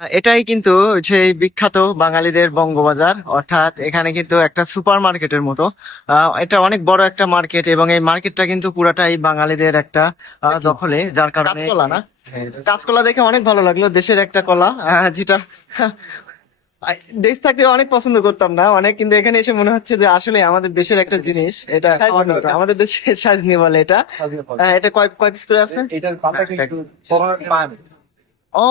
এটাই কিন্তু সেই বিখ্যাত বাঙালিদের বঙ্গবাজার, অর্থাৎ এখানে কিন্তু একটা সুপার মার্কেটের মতো। এটা অনেক বড় একটা মার্কেট এবং এই মার্কেটটা কিন্তু পুরাটাই বাঙালিদের একটা দখলে, যার কারণে কাঁচকলা না। কাঁচকলা দেখে অনেক ভালো লাগলো, দেশের একটা কলা, যেটা দেশ থাকতে অনেক পছন্দ করতাম না অনেক, কিন্তু এখানে এসে মনে হচ্ছে যে আসলে আমাদের দেশের একটা জিনিস, এটা খাওয়ানো দরকার। আমাদের দেশের সাজনি বলে এটা। এটা কয় কয় পিস করে আছে? এটার পাতা কিন্তু পান। ও,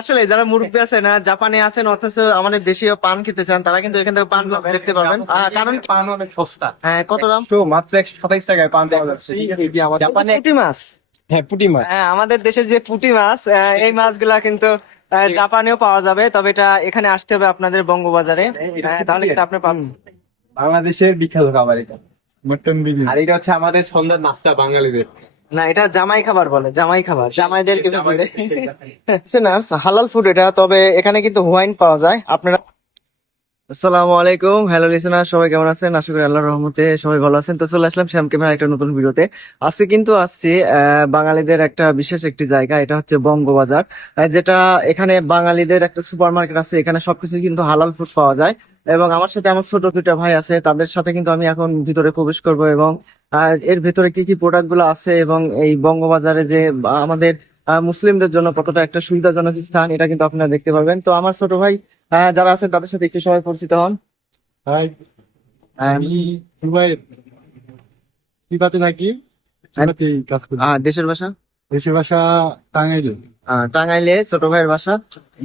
আসলে যারা মুরব্বী আছেন না, জাপানে আছেন অথচ আমাদের দেশীয় পান খেতে চান, তারা কিন্তু এখান থেকে পান দেখতে পারবেন। কারণ পান অনেক সস্তা। হ্যাঁ, কত দাম? তো মাত্র 127 টাকায় পান পাওয়া যাচ্ছে। এটি আমার জাপানে পুঁটি মাছ। হ্যাঁ, পুঁটি মাছ। হ্যাঁ, আমাদের দেশের যে পুঁটি মাছ, এই মাছগুলা কিন্তু জাপানেও পাওয়া যাবে, তবে এটা এখানে আসতে হবে আপনাদের বঙ্গবাজারে। তাহলে কিন্তু আপনি পাবেন। বাংলাদেশের বিখ্যাত খাবার এটা, মটন বিরিয়ানি। আর এটা হচ্ছে আমাদের সন্ধ্যার নাস্তা বাঙালিদের। না, এটা জামাই খাবার বলে, জামাই খাবার, জামাইদের কিছু বলে। হালাল ফুড এটা, তবে এখানে কিন্তু ওয়াইন পাওয়া যায়। আপনারা আসসালামু আলাইকুম, হ্যালো লিসেনার, সবাই কেমন আছেন? আশা করি আল্লাহর রহমতে সবাই ভালো আছেন। তো চলে আসলাম শ্যাম ক্যামেরা একটা নতুন ভিডিওতে। আজকে কিন্তু আসছি বাঙালিদের একটা বিশেষ একটি জায়গা, এটা হচ্ছে বঙ্গবাজার। যেটা এখানে বাঙালিদের একটা সুপার মার্কেট আছে, এখানে সবকিছু কিন্তু হালাল ফুড পাওয়া যায়। এবং আমার সাথে আমার ছোট দুইটা ভাই আছে, তাদের সাথে কিন্তু আমি এখন ভিতরে প্রবেশ করব এবং এর ভিতরে কি কি প্রোডাক্ট গুলো আছে এবং এই বঙ্গবাজারে যে আমাদের মুসলিমদের জন্য কতটা একটা সুবিধাজনক স্থান, এটা কিন্তু আপনারা দেখতে পারবেন। তো আমার ছোট ভাই যারা আছেন তাদের সাথে একটু সবাই পরিচিত হন। হাই, আমি দুবাইয়ের তিবাতে থাকি। তিবাতে কাজ করি। দেশের ভাষা? দেশের ভাষা টাঙ্গাইলে। টাঙ্গাইলে ছোট ভাইয়ের ভাষা।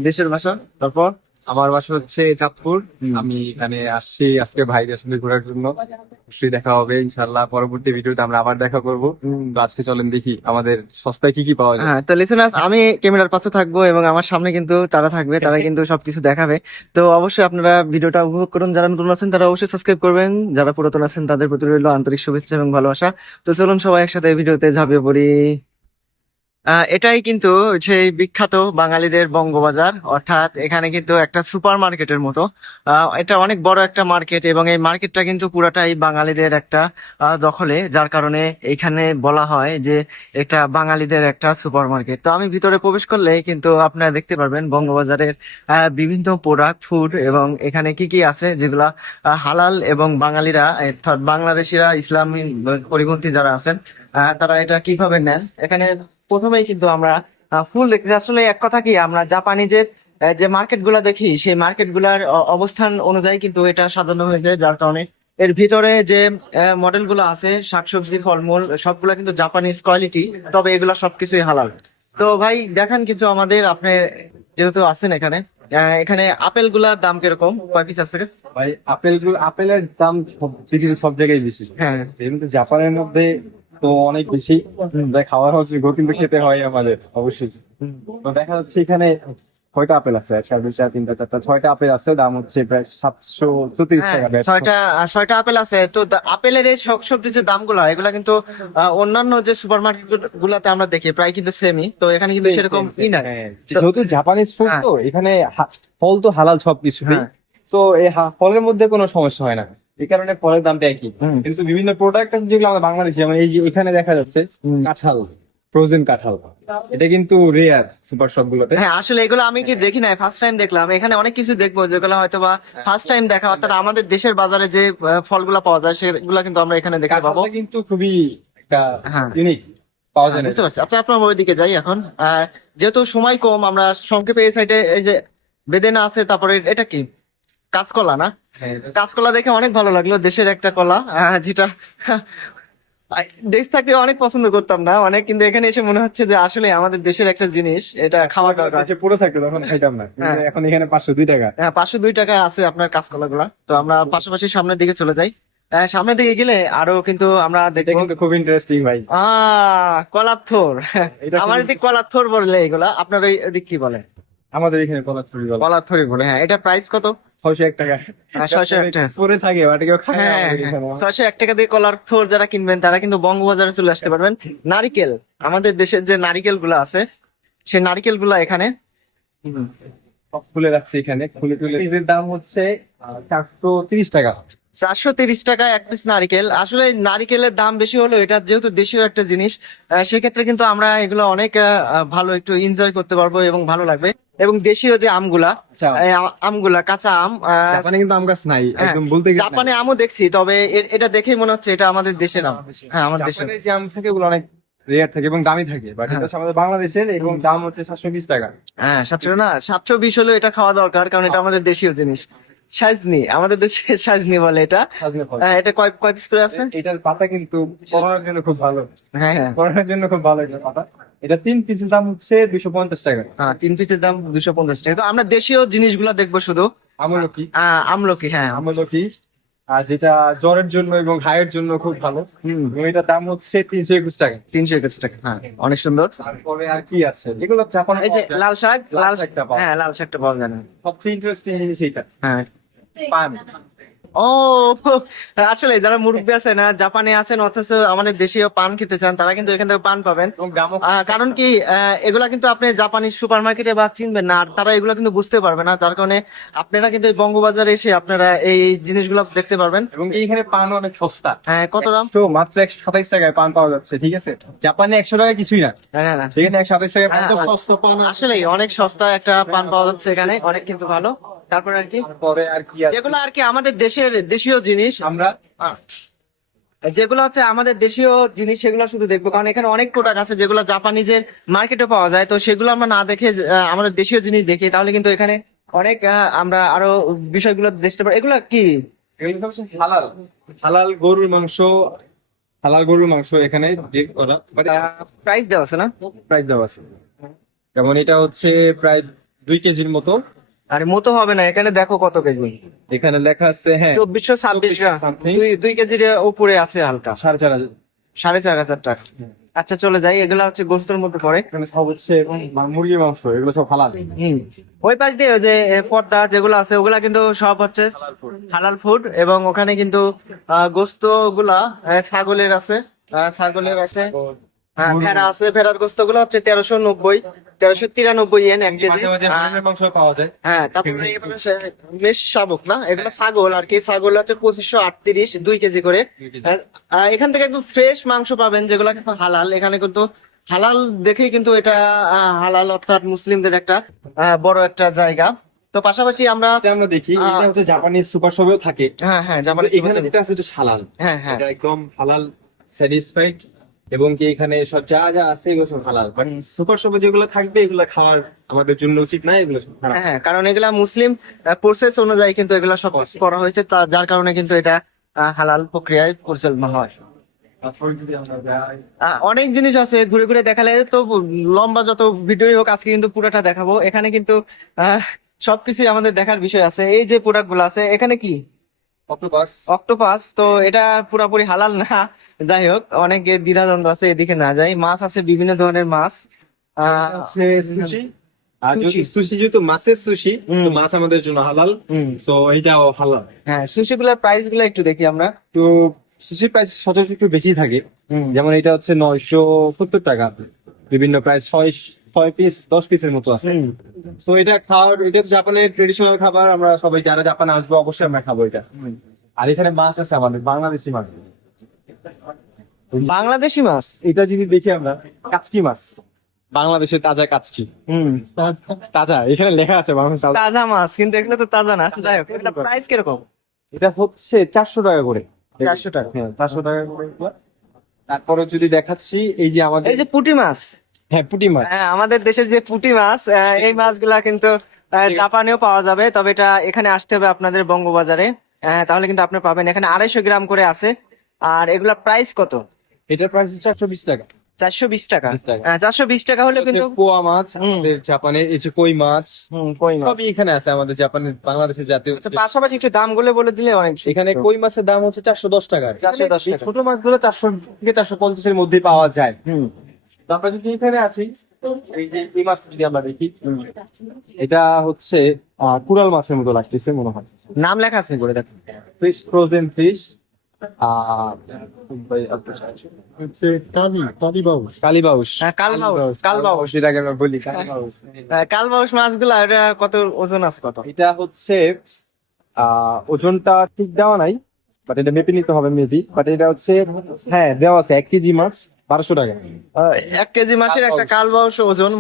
দেশের ভাষা? তারপর আমার বাসা হচ্ছে চাঁদপুর। আমি এখানে আসছি আজকে ভাইদের সাথে ঘোরার জন্য। অবশ্যই দেখা হবে ইনশাল্লাহ, পরবর্তী ভিডিওতে আমরা আবার দেখা করবো। তো আজকে চলেন দেখি আমাদের সস্তায় কি কি পাওয়া যায়। হ্যাঁ, তো লিসেনার্স, আমি ক্যামেরার পাশে থাকবো এবং আমার সামনে কিন্তু তারা থাকবে, তারা কিন্তু সবকিছু দেখাবে। তো অবশ্যই আপনারা ভিডিওটা উপভোগ করুন। যারা নতুন আছেন তারা অবশ্যই সাবস্ক্রাইব করবেন, যারা পুরাতন আছেন তাদের প্রতি রইল আন্তরিক শুভেচ্ছা এবং ভালোবাসা। তো চলুন সবাই একসাথে ভিডিওতে ঝাঁপিয়ে পড়ি। এটাই কিন্তু সেই বিখ্যাত বাঙালিদের বঙ্গবাজার, অর্থাৎ এখানে কিন্তু একটা সুপার মার্কেটের মতো। এটা অনেক বড় একটা মার্কেট এবং এই মার্কেটটা কিন্তু পুরাটাই বাঙালিদের একটা দখলে, যার কারণে এখানে বলা হয় যে এটা বাঙালিদের একটা সুপার মার্কেট। তো আমি ভিতরে প্রবেশ করলে কিন্তু আপনারা দেখতে পারবেন বঙ্গবাজারের বিভিন্ন প্রোডাক্ট, ফুড এবং এখানে কি কি আছে যেগুলা হালাল, এবং বাঙালিরা অর্থাৎ বাংলাদেশিরা, ইসলামী পরিপন্থী যারা আছেন, তারা এটা কিভাবে নেন। এখানে প্রথমেই কিন্তু আমরা ফুল দেখতে, আসলে এক কথা কি, আমরা জাপানিজের যে মার্কেট গুলা দেখি, সেই মার্কেট গুলার অবস্থান অনুযায়ী কিন্তু এটা সাজানো হয়ে যায়, যার কারণে এর ভিতরে যে মডেল গুলো আছে, শাকসবজি, ফলমূল, সবগুলা কিন্তু জাপানিজ কোয়ালিটি, তবে এগুলা সবকিছুই হালাল। তো ভাই দেখান কিছু আমাদের, আপনি যেহেতু আছেন এখানে, এখানে আপেল গুলার দাম কিরকম, কয় পিস আছে? ভাই আপেলের দাম পৃথিবীর সব জায়গায় বেশি। হ্যাঁ। কিন্তু জাপানের মধ্যে তো অনেক বেশি। তাই খাওয়া হচ্ছে কিন্তু খেতে হয় আমাদের অবশ্যই। তো দেখা যাচ্ছে এখানে কয়টা আপেল আছে, 1, 2, 3, 4, 5, 6টা আপেল আছে, দাম হচ্ছে প্রায় 734 হ্যাঁ, টাকা ব্যাট। ছয়টা আপেল আছে। তো আপেলের এই সবজির যে দামগুলা, এগুলা কিন্তু অন্যান্য যে সুপার মার্কেট গুলাতে আমরা দেখি প্রায় কিন্তু সেমই, তো এখানে কিন্তু সেরকম ই না। হ্যাঁ, যেহেতু জাপানিজ ফুড, হ্যাঁ। তো এখানে ফল তো হালাল সবকিছুতেই। হ্যাঁ। তো এই ফলের মধ্যে কোনো সমস্যা হয় না, এই কারণে ফলের দামটা একই। হুম। কিন্তু বিভিন্ন প্রোডাক্ট আছে যেগুলো আমাদের বাংলাদেশে, যেমন এই যে এখানে দেখা যাচ্ছে কাঁঠাল, ফ্রোজেন কাঁঠাল। এটা কিন্তু রেয়ার সুপার শপ গুলোতে। হ্যাঁ, আসলে এগুলো আমি কি দেখি নাই, ফার্স্ট টাইম দেখলাম। এখানে অনেক কিছু দেখবো যেগুলো হয়তো বা ফার্স্ট টাইম দেখা, অর্থাৎ আমাদের দেশের বাজারে যে ফলগুলা পাওয়া যায় সেগুলা কিন্তু আমরা এখানে দেখতে পাবো। কাঁঠালটা কিন্তু খুবই একটা হ্যাঁ। ইউনিক, পাওয়া যায় না। বুঝতে পারছি। আচ্ছা, আপনার ওইদিকে যাই এখন। যেহেতু সময় কম, আমরা সংক্ষেপে এই সাইডে এই যে বেদেনা আছে, তারপরে এটা কি, কাঁচকলা না? হ্যাঁ, কাঁচকলা দেখে অনেক ভালো লাগলো, দেশের একটা কলা, যেটা দেশ থাকতে অনেক পছন্দ করতাম না অনেক, কিন্তু এখানে এসে মনে হচ্ছে যে আসলে আমাদের দেশের একটা জিনিস, এটা খাওয়া দরকার। দেশে পুরো থাকতো তখন খাইতাম না, কিন্তু হ্যাঁ। এখন এখানে 502 টাকা। হ্যাঁ, 502 টাকা আছে আপনার কাঁচকলা গুলা। তো আমরা পাশাপাশি সামনের দিকে চলে যাই। সামনের দিকে গেলে আরো কিন্তু আমরা এটা দেখবো কিন্তু খুব ইন্টারেস্টিং ভাই। কলার থোর। এটা খুব আমার দিক কলার থোর বলে এগুলা, আপনার ওই দিক কি বলে? আমাদের এখানে কলা চুরি বলে। কলার থোরই বলে। হ্যাঁ, এটা প্রাইস কত? 601 টাকা। 601 টাকা। পরে থাকে বাট কেউ খায় না হ্যাঁ, আমাদের হ্যাঁ, এখানে। 601 টাকা দিয়ে কলার থোর যারা কিনবেন তারা কিন্তু বঙ্গবাজারে চলে আসতে পারবেন। নারিকেল, আমাদের দেশের যে নারিকেল গুলা আছে, সেই নারিকেল গুলা এখানে। সব খুলে রাখছে এখানে, খুলে খুলে এর দাম হচ্ছে 430 টাকা। 430 টাকা এক পিস নারিকেল। আসলে নারিকেলের দাম বেশি হলো, এটা যেহেতু দেশীয় একটা জিনিস, সেক্ষেত্রে কিন্তু আমরা এগুলো অনেক ভালো একটু এনজয় করতে পারবো এবং ভালো লাগবে। এবং দেশীয় যে আমগুলা, আচ্ছা, আমগুলা কাঁচা আম, জাপানে কিন্তু আম গাছ নাই হ্যাঁ, একদম বলতে গেলে নাই। জাপানে আমও দেখছি, তবে এটা দেখেই মনে হচ্ছে এটা আমাদের দেশের আম। হ্যাঁ, আমাদের দেশের। জাপানের যে আম থাকে ওগুলো অনেক রেয়ার থাকে এবং দামি থাকে, বাট এটা হচ্ছে আমাদের বাংলাদেশের এবং দাম হচ্ছে 720 টাকা। হ্যাঁ, 720 হলো, এটা খাওয়া দরকার, কারণ এটা আমাদের দেশীয় জিনিস। সাজনি, আমাদের দেশে সাজনি বলে এটা। সাজনে ফল। এটা কয় কয় পিস করে আছে? এটার পাতা কিন্তু করোনার জন্য খুব ভালো, হ্যাঁ হ্যাঁ করোনার জন্য খুব ভালো এটার পাতা। এটা 3 পিসের দাম হচ্ছে 250 টাকা। হ্যাঁ, 3 পিসের দাম 250 টাকা। তো আমরা দেশীয় জিনিসগুলো দেখবো শুধু। আমলকি, আমলকি, হ্যাঁ। আমলকি আর যেটা জ্বরের জন্য এবং হাইয়ের জন্য খুব ভালো, এবং এটার দাম হচ্ছে 321 টাকা। 321 টাকা, হ্যাঁ, অনেক সুন্দর। তারপরে আর কি আছে এগুলো জাপানে এই যে পাওয়া যায়। লাল শাক, লাল শাকটা পাওয়া যায়। হ্যাঁ, লাল শাকটা পাওয়া যায় না। সবচেয়ে ইন্টারেস্টিং জিনিস এইটা, হ্যাঁ। পান। ও, আসলে যারা মুরব্বী আছেন, জাপানে আছেন, অথচ আমাদের দেশীয় পান খেতে চান, তারা কিন্তু এখান থেকে পান পাবেন। এবং দামও কারণ কি, এগুলা কিন্তু আপনি জাপানিজ সুপার মার্কেটে বা চিনবেন না, আর তারা এগুলা কিন্তু বুঝতে পারবে না, যার কারণে আপনারা কিন্তু এই বঙ্গবাজারে এসে আপনারা এই জিনিসগুলো দেখতে পারবেন। এবং এইখানে পান অনেক সস্তা। হ্যাঁ, কত দাম? তো মাত্র 127 টাকায় পান পাওয়া যাচ্ছে, ঠিক আছে? জাপানে 100 টাকা কিছুই না, হ্যাঁ, না, সেখানে 127 টাকায় পান হ্যাঁ, তো পাওয়া কষ্ট পান আসলে অনেক সস্তা একটা পান পাওয়া যাচ্ছে এখানে, অনেক কিন্তু ভালো। তারপরে আর কি, যাচ্ছে। পরে আর কি আছে যেগুলো আর কি আমাদের দেশের দেশীয় জিনিস, আমরা আহ, যেগুলো হচ্ছে আমাদের দেশীয় জিনিস, সেগুলো শুধু দেখবো, কারণ এখানে অনেক প্রোডাক্ট আছে যেগুলো জাপানিজের মার্কেটে পাওয়া যায়। তো সেগুলো আমরা না দেখে আমাদের দেশীয় জিনিস দেখি, তাহলে কিন্তু এখানে অনেক আমরা আরো বিষয়গুলো দেখতে পারি। এগুলো কি? এগুলো হচ্ছে হালাল, হালাল গরুর মাংস, হালাল গরুর মাংস এখানে ওরা প্রাইস দেওয়া আছে না? প্রাইস দেওয়া আছে। যেমন এটা হচ্ছে প্রায় 2 কেজির মতো। আরে মতো হবে না, এখানে দেখো কত কেজি, এখানে লেখা আছে, হ্যাঁ, 2426 গ্রাম, something। 2 কেজির উপরে আছে হালকা, 4,500। 4500 টাকা। আচ্ছা, চলে যাই, এগুলা হচ্ছে গোস্তের মধ্যে পড়ে। এখানে সব হচ্ছে এবং মুরগির মাংস, এগুলো সব হালাল। ওই পাশ দিয়ে ওই যে পর্দা যেগুলো আছে, ওগুলা কিন্তু সব হচ্ছে হালাল ফুড। এবং ওখানে কিন্তু গোস্ত গুলা ছাগলের আছে, ছাগলের আছে, ভেড়া আছে, ভেড়ার গোস্ত গুলো হচ্ছে 1393 ইয়েন 1 কেজি। মাঝে মাঝে হরিণের মাংস পাওয়া যায়। হ্যাঁ, তারপরে এখানে মেষ শাবক, না এগুলো ছাগল আর কি, ছাগল হচ্ছে 2538, 2 কেজি করে। 2 কেজি। এখান থেকে একদম ফ্রেশ মাংস পাবেন, যেগুলো কিন্তু হালাল। এখানে কিন্তু হালাল দেখেই কিন্তু এটা হালাল, অর্থাৎ মুসলিমদের একটা বড় একটা জায়গা। তো পাশাপাশি আমরা, এটা আমরা দেখি, এটা হচ্ছে জাপানিজ সুপার শপেও থাকে। হ্যাঁ হ্যাঁ, কিন্তু এখানে যেটা আছে এটা হালাল, হ্যাঁ হ্যাঁ এটা একদম হালাল স্যাটিসফাইড, এবং কি এখানে সব যা যা আছে এগুলো সব হালাল। বাট সুপার শপে যেগুলো থাকবে এগুলো খাওয়ার আমাদের জন্য উচিত না, এগুলো সব হারাম। হ্যাঁ হ্যাঁ, কারণ এগুলা মুসলিম প্রসেস অনুযায়ী কিন্তু এগুলা সব করা হয়েছে, যার কারণে কিন্তু এটা হালাল প্রক্রিয়ায় পরিচালনা হয়। তারপরে যদি আমরা যাই, অনেক জিনিস আছে, ঘুরে ঘুরে দেখালে তো লম্বা যত ভিডিও হোক, আজকে কিন্তু পুরোটা দেখাবো। এখানে কিন্তু সবকিছু আমাদের দেখার বিষয় আছে। এই যে প্রোডাক্ট গুলো আছে এখানে, কি অক্টোপাস, অক্টোপাস, তো এটা পুরাপুরি হালাল না, যাই হোক, অনেক দ্বিধাদ্বন্দ্ব আছে, এদিকে না যাই। মাছ আছে, বিভিন্ন ধরনের মাছ। আছে সুশি। আর সুশি। যদি সুশি, যেহেতু মাছের সুশি, তো হুম। মাছ আমাদের জন্য হালাল, সো এইটাও হালাল। হ্যাঁ, সুশি গুলার প্রাইস গুলো একটু দেখি আমরা। তো সুশির প্রাইস সচরাচর একটু বেশি থাকে, যেমন এটা হচ্ছে 970 টাকা, বিভিন্ন প্রায় 6 পিস 10 পিসের মতো আছে। সো এটা খাওয়ার, এটা তো জাপানের ট্রেডিশনাল খাবার, আমরা সবাই যারা জাপানে আসবো অবশ্যই আমরা খাবো এটা। আর এখানে মাছ আছে আমাদের বাংলাদেশি মাছ, বাংলাদেশি মাছ। এটা যদি দেখি আমরা, কাচকি মাছ, বাংলাদেশের তাজা কাচকি, তাজা, এখানে লেখা আছে বাংলাদেশ তাজা। তাজা মাছ, কিন্তু এগুলো তো তাজা না। আচ্ছা, যাই হোক, এটা প্রাইস কিরকম? এটা হচ্ছে 400 টাকা করে। 400 টাকা। হ্যাঁ, 400 টাকা করে এগুলো। তারপরে যদি দেখাচ্ছি, এই যে আমাদের, এই যে পুঁটি মাছ, হ্যাঁ, পুঁটি মাছ। হ্যাঁ, আমাদের দেশের যে পুঁটি মাছ, এই মাছগুলা কিন্তু জাপানেও পাওয়া যাবে, তবে এটা এখানে আসতে হবে আপনাদের বঙ্গবাজারে, তাহলে কিন্তু আপনি পাবেন। এখানে 250 গ্রাম করে আছে। আর এগুলা প্রাইস কত? এটার প্রাইস 420 টাকা। 420 টাকা। 20 টাকা। 420 টাকা হলে কিন্তু, পোয়া মাছ আমাদের জাপানের, এই যে কই মাছ, কই মাছ। সবই এখানে আছে আমাদের জাপানের, বাংলাদেশের জাতীয়। আচ্ছা, পাশাপাশি একটু দাম গুলো বলে দিলে অনেক। এখানে কই মাছের দাম হচ্ছে 410 টাকা। 410 এই টাকা। ছোট মাছগুলো 400 থেকে 450 এর মধ্যে পাওয়া যায়। তো আমরা যদি এখানে আসি, এই যে এই মাছটা যদি আমরা দেখি, এটা হচ্ছে কুরাল মাছের মতো লাগতেছে মনে হয়। নাম লেখা আছে করে দেখো। ফিশ, ফ্রোজেন ফিশ, হচ্ছে কালীবাউস কালীবাউস, হ্যাঁ, কালবাউস, কালবাউস। যেটাকে আমরা বলি কালীবাউস। কালবাউস মাছগুলা, এটা কত ওজন আছে, কত? এটা হচ্ছে ওজনটা ঠিক দেওয়া নাই, বাট এটা মেপে নিতে হবে মেবি, বাট এটা হচ্ছে হ্যাঁ দেওয়া আছে 1 কেজি মাছ 1200 টাকা। 1 কেজি মাছের একটা কালবাউস ওজন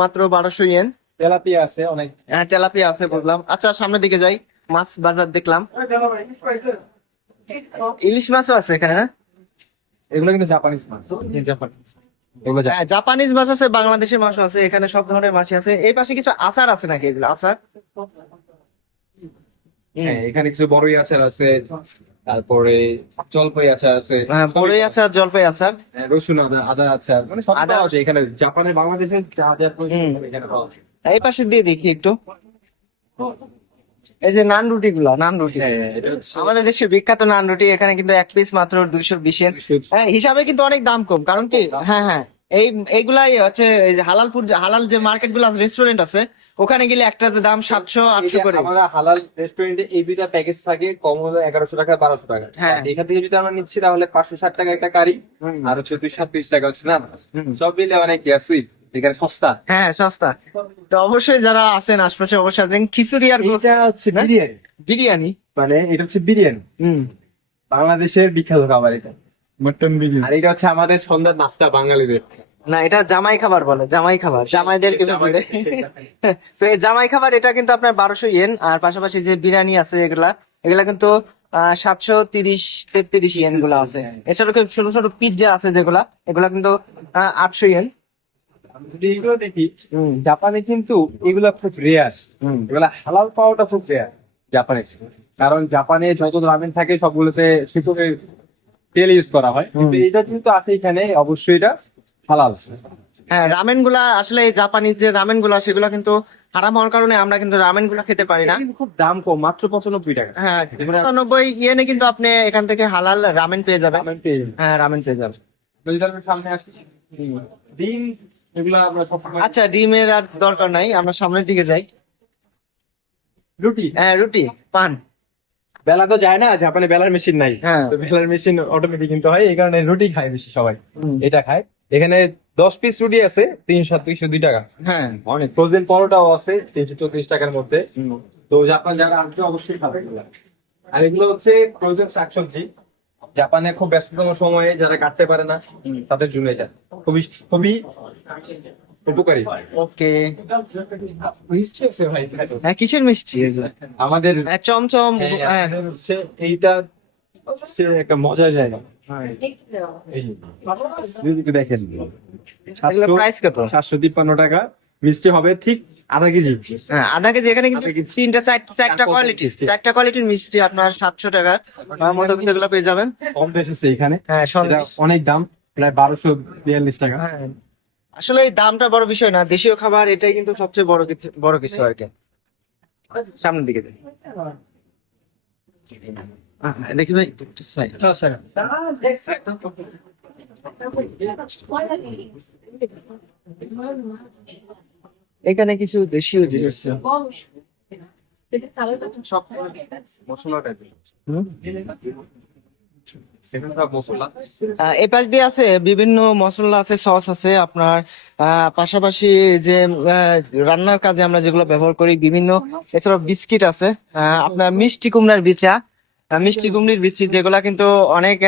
মাত্র 1200 ইয়েন। তেলাপিয়া আছে অনেক। হ্যাঁ তেলাপিয়া আছে বুঝলাম। আচ্ছা সামনের দিকে যাই, মাছ বাজার দেখলাম, ইলিশ মাছও আছে এখানে না? এগুলো কিন্তু জাপানিজ মাছ, জাপানিজ এগুলো হ্যাঁ জাপানিজ মাছ আছে, বাংলাদেশের মাছও আছে, এখানে সব ধরনের মাছই আছে। এই পাশে কিছু আচার আছে নাকি, এগুলো আচার? হ্যাঁ এখানে কিছু বড়ই আচার আছে, তারপরে জলপাই আচার আছে, হ্যাঁ বড়ই আচার, জলপাই আচার, রসুন আদা আদা আচার, মানে সব আদা পাওয়া যায় এখানে। জাপানের বাংলাদেশের যা যা প্রয়োজন এখানে পাওয়া যায়। এই পাশে দিয়ে দেখি একটু। এই যে নান রুটি গুলা, নান রুটি হ্যাঁ, এটা হচ্ছে আমাদের দেশের বিখ্যাত নান রুটি, এখানে কিন্তু এক পিস মাত্র 220 ইয়েন। হ্যাঁ হিসাবে কিন্তু অনেক দাম কম, কারণ কি হ্যাঁ হ্যাঁ এইগুলাই হচ্ছে এই যে হালাল ফুড, হালাল যে মার্কেট গুলো রেস্টুরেন্ট আছে, ওখানে গেলে একটাতে দাম 700-800 করে। আমরা হালাল রেস্টুরেন্টে এই দুইটা প্যাকেজ থাকে, কম হলো 1100 টাকা 1200 টাকা। হ্যাঁ। এখান থেকে যদি আমরা নিচ্ছি তাহলে 560 টাকা একটা কারি, আর হচ্ছে 230 টাকা হচ্ছে না, সব মিলে অনেক সুইট, এখানে সস্তা। হ্যাঁ সস্তা। তো অবশ্যই যারা আছেন আশপাশে অবশ্যই আসবেন। খিচুড়ি আর গোস্ত, এটা হচ্ছে বিরিয়ানি, বিরিয়ানি। মানে এটা হচ্ছে বিরিয়ানি, বাংলাদেশের বিখ্যাত খাবার এটা। মটন বিরিয়ানি। আর এটা হচ্ছে আমাদের সন্ধ্যার নাস্তা বাঙালিদের। না এটা জামাই খাবার বলে, জামাই খাবার, জামাইদের কিছু বলে। তো এই জামাই খাবার এটা কিন্তু আপনার 1200 ইয়েন। আর পাশাপাশি যে বিরিয়ানি আছে এগুলা, এগুলা কিন্তু 730-33 ইয়েন গুলা আছে। এছাড়াও কেউ ছোট ছোট পিৎজা আছে যেগুলা, এগুলা কিন্তু 800 ইয়েন। আমি যদি এগুলো দেখি, জাপানে কিন্তু এগুলা খুব রেয়ার, এগুলা হালাল পাওয়াটা খুব রেয়ার জাপানে। কারণ জাপানে যত রামেন থাকে সবগুলোতে শুকরের তেল ইউজ করা হয়, কিন্তু এটা কিন্তু আছে এখানে, অবশ্যই এটা হালাল। হ্যাঁ রামেন গুলা আসলে এই জাপানিজ যে রামেন গুলা সেগুলা কিন্তু হারাম হওয়ার কারণে আমরা কিন্তু রামেন গুলা খেতে পারি না। এটা কিন্তু খুব দাম কম, মাত্র 95 টাকা। হ্যাঁ 95 ইয়েনে কিন্তু আপনি এখান থেকে হালাল রামেন পেয়ে যাবেন। রামেন পেয়ে যাবেন। হ্যাঁ রামেন পেয়ে যাবেন। যদি আমরা সামনে আসি, ডিম এগুলা আমরা সবসময়। আচ্ছা ডিমের আর দরকার নাই, আমরা সামনের দিকে যাই। রুটি, হ্যাঁ রুটি, পান। বেলা তো যায় না, জাপানে বেলার মেশিন নাই। হ্যাঁ তো বেলার মেশিন অটোমেটিক কিন্তু হয়, এই কারণে রুটি খায় বেশি সবাই, এটা খায়। এখানে 10 পিস রুটি আছে 202 টাকা। হ্যাঁ অনেক ফ্রোজেন পরোটাও আছে 334 টাকার মধ্যে। তো জাপান যারা আসবে অবশ্যই খাবে এগুলো। আর এগুলো হচ্ছে ফ্রোজেন শাকসবজি, জাপানে খুব ব্যস্ততম সময়ে যারা কাটতে পারে না তাদের জন্য এটা খুবই খুবই উপকারী। ওকে। মিষ্টি আছে ভাই, হ্যাঁ কিসের মিষ্টি এগুলা? আমাদের হ্যাঁ, চমচম। হ্যাঁ আমাদের হচ্ছে এইটা হচ্ছে একটা মজার জায়গা। এই যে, দেখেন এগুলো প্রাইস কত? 753 টাকা মিষ্টি হবে ঠিক আধা কেজি। হ্যাঁ আধা কেজি। এখানে কিন্তু আধা কেজি। চারটা কোয়ালিটির মিষ্টি আপনার 700 টাকা মতো কিন্তু এগুলো পেয়ে যাবেন। কম বেশ আছে এখানে। হ্যাঁ এটা সন্দেশ। অনেক দাম, প্রায় 1242 টাকা। হ্যাঁ আসলে এই দামটা বড় বিষয় না, দেশীয় খাবার এটাই কিন্তু সবচেয়ে বড় কিছু আর কি। সামনের দিকে যাই। দেখি ভাই একটু side। এখানে কিছু দেশীয় জিনিস আছে। মশলা টাইপের। হুম? এখানে সব মশলা। এই পাশ দিয়ে আছে বিভিন্ন মশলা আছে, সস আছে আপনার। পাশাপাশি যে রান্নার কাজে আমরা যেগুলো ব্যবহার করি বিভিন্ন, এছাড়াও বিস্কিট আছে। আপনার মিষ্টি কুমড়ার বিচা, মিষ্টি কুমড়ির বিচি, যেগুলা কিন্তু অনেক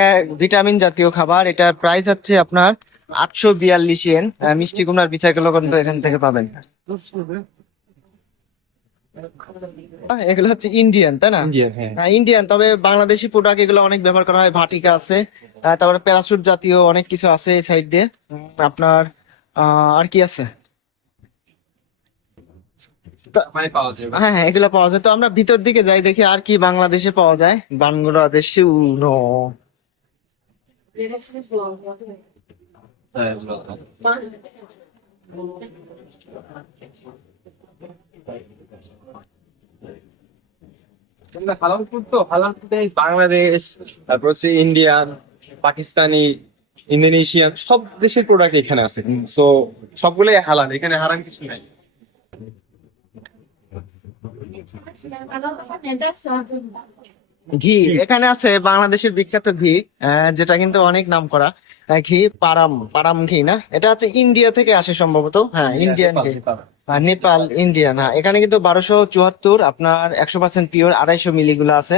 ভিটামিন জাতীয় খাবার। এটার প্রাইস হচ্ছে আপনার 842 ইয়েন। মিষ্টি কুমড়ার বিচাগুলো কিন্তু এখান থেকে পাবেন। এগুলো হচ্ছে ইন্ডিয়ান, তাই না? ইন্ডিয়ান, হ্যাঁ। হ্যাঁ ইন্ডিয়ান, তবে বাংলাদেশি প্রোডাক্ট এগুলো অনেক ব্যবহার করা হয়। ভাটিকা আছে, তারপরে প্যারাশুট জাতীয় অনেক কিছু আছে এই সাইড দিয়ে। আপনার আর কি আছে? মানে পাওয়া যায়। হ্যাঁ হ্যাঁ এগুলো পাওয়া যায়। তো আমরা ভিতর দিকে যাই, দেখি আর কি বাংলাদেশে পাওয়া যায়। বাংলাদেশে উনো। তোমরা হালাল ফুড, তো হালাল ফুডে বাংলাদেশ, তারপর হচ্ছে ইন্ডিয়ান, পাকিস্তানি, ইন্দোনেশিয়ান সব দেশের প্রোডাক্ট এখানে আছে। সো সবগুলোই হালাল, এখানে হারাম কিছু নাই। ঘি এখানে আছে বাংলাদেশের বিখ্যাত ঘি, যেটা কিন্তু অনেক নাম করা ঘি। পারাম পারাম ঘি না, এটা হচ্ছে ইন্ডিয়া থেকে আসে সম্ভবত। হ্যাঁ ইন্ডিয়ান ঘি। নেপাল ইন্ডিয়ান, হ্যাঁ এখানে কিন্তু 1274 আপনার 100% পিওর 250 মিলিগুলো আছে।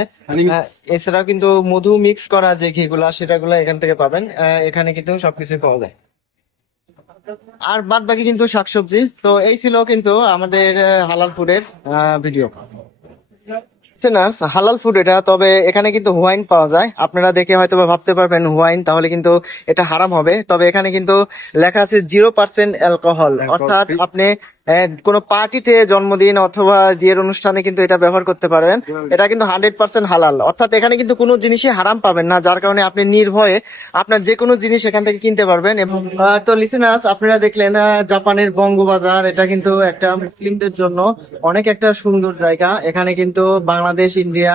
এছাড়াও কিন্তু মধু মিক্স করা যে ঘিগুলা সেটাগুলো এখান থেকে পাবেন। এখানে কিন্তু সবকিছুই পাওয়া যায়। আর বাদ বাকি কিন্তু শাকসবজি। তো এই ছিল কিন্তু আমাদের হালাল ফুডের ভিডিও। সিনার্স হালাল ফুড এটা, তবে এখানে কিন্তু ওয়াইন পাওয়া যায়। আপনারা দেখে হয়তো বা ভাবতে পারবেন ওয়াইন তাহলে কিন্তু এটা হারাম হবে, তবে এখানে কিন্তু লেখা আছে 0% অ্যালকোহল, অর্থাৎ আপনি কোনো পার্টিতে, জন্মদিন অথবা বিয়ের অনুষ্ঠানে কিন্তু এটা ব্যবহার করতে পারবেন। এটা কিন্তু 100% হালাল, অর্থাৎ এখানে কিন্তু কোনো জিনিসই হারাম পাবেন না, যার কারণে আপনি নির্ভয়ে আপনার যে কোনো জিনিস এখান থেকে কিনতে পারবেন। এবং তো লিসেনার্স আপনারা দেখলেন জাপানের বঙ্গবাজার, এটা কিন্তু একটা মুসলিমদের জন্য অনেক একটা সুন্দর জায়গা। এখানে কিন্তু বাংলাদেশ, ইন্ডিয়া,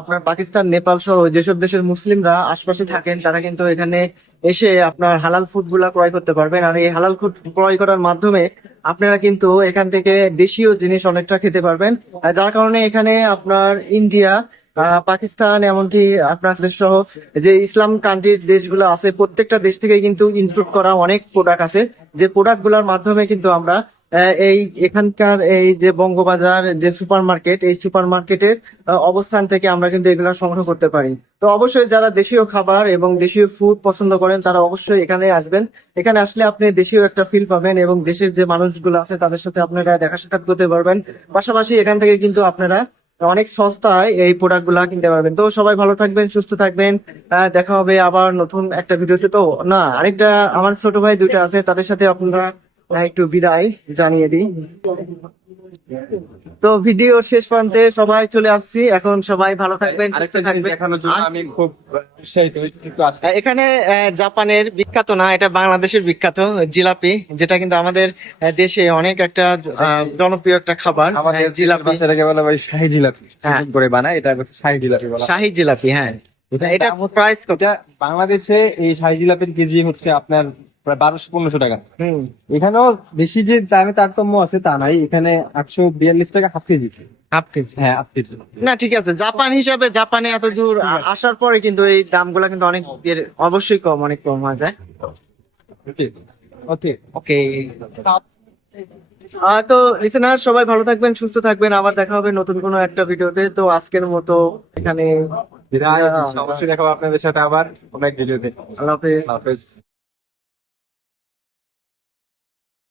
আপনার পাকিস্তান, নেপাল সহ যেসব দেশের মুসলিমরা আশপাশে থাকেন তারা কিন্তু এখানে এসে আপনার হালাল ফুড গুলা ক্রয় করতে পারবেন। আর এই হালাল ফুড ক্রয় করার মাধ্যমে আপনারা কিন্তু এখান থেকে দেশীয় জিনিস অনেকটা খেতে পারবেন। যার কারণে এখানে আপনার ইন্ডিয়া, পাকিস্তান, এমনকি আপনার দেশ সহ যে ইসলাম কান্ট্রির দেশগুলো আছে প্রত্যেকটা দেশ থেকে কিন্তু ইনক্লুড করা অনেক প্রোডাক্ট আছে, যে প্রোডাক্ট গুলার মাধ্যমে কিন্তু আমরা এই এখানকার এই যে বঙ্গবাজার যে সুপার মার্কেট, এই সুপার মার্কেটের অবস্থান থেকে আমরা কিন্তু এগুলো সংগ্রহ করতে পারি। তো অবশ্যই যারা দেশীয় খাবার এবং দেশীয় ফুড পছন্দ করেন তারা অবশ্যই এখানে আসবেন। এখানে আসলে আপনি দেশীয় একটা ফিল পাবেন এবং দেশের যে মানুষগুলো আছে তাদের সাথে আপনারা দেখা সাক্ষাৎ করতে পারবেন। পাশাপাশি এখান থেকে কিন্তু আপনারা অনেক সস্তায় এই প্রোডাক্ট গুলা কিনতে পারবেন। তো সবাই ভালো থাকবেন, সুস্থ থাকবেন। দেখা হবে আবার নতুন একটা ভিডিওতে। তো না, আরেকটা আমার ছোট ভাই দুইটা আছে, তাদের সাথে আপনারা একটু বিদায় জানিয়ে দিই। তো ভিডিওর শেষ প্রান্তে সবাই চলে আসছি, এখন সবাই ভালো থাকবেন, সুস্থ আরেকটা জিনিস থাকবেন। দেখানোর জন্য আমি খুব উৎসাহিত, একটু আসতে। এখানে জাপানের বিখ্যাত না, এটা বাংলাদেশের বিখ্যাত জিলাপি, যেটা কিন্তু আমাদের দেশে অনেক একটা জনপ্রিয় একটা খাবার। আমাদের জিলাপি, এটাকে বলা হয় শাহী জিলাপি, হ্যাঁ। চিকন করে বানায়, এটা হচ্ছে শাহী জিলাপি বলা হয়। শাহী জিলাপি, হ্যাঁ। এটা প্রাইস কত? এটা বাংলাদেশে এই শাহী জিলাপির কেজি হচ্ছে আপনার প্রায় 1200-1500 টাকা। হুম, এখানেও বেশি যে দামে তারতম্য আছে তা নাই, এখানে 842 টাকা হাফ কেজি। Half KG. হ্যাঁ, হাফ কেজি। না ঠিক আছে, জাপান হিসাবে জাপানে এত দূর আসার পরে কিন্তু এই দামগুলো কিন্তু অনেক অবশ্যই কম, অনেক কম হয়ে যায়। ওকে ওকে। ওকে, তো লিসেনার সবাই ভালো থাকবেন, সুস্থ থাকবেন। আবার দেখা হবে নতুন কোনো একটা ভিডিওতে। তো আজকের মতো এখানে বিদায়, অবশ্যই দেখা হবে আপনাদের সাথে আবার অনেক ভিডিওতে। আল্লাহ হাফেজ। আল্লাহ হাফেজ।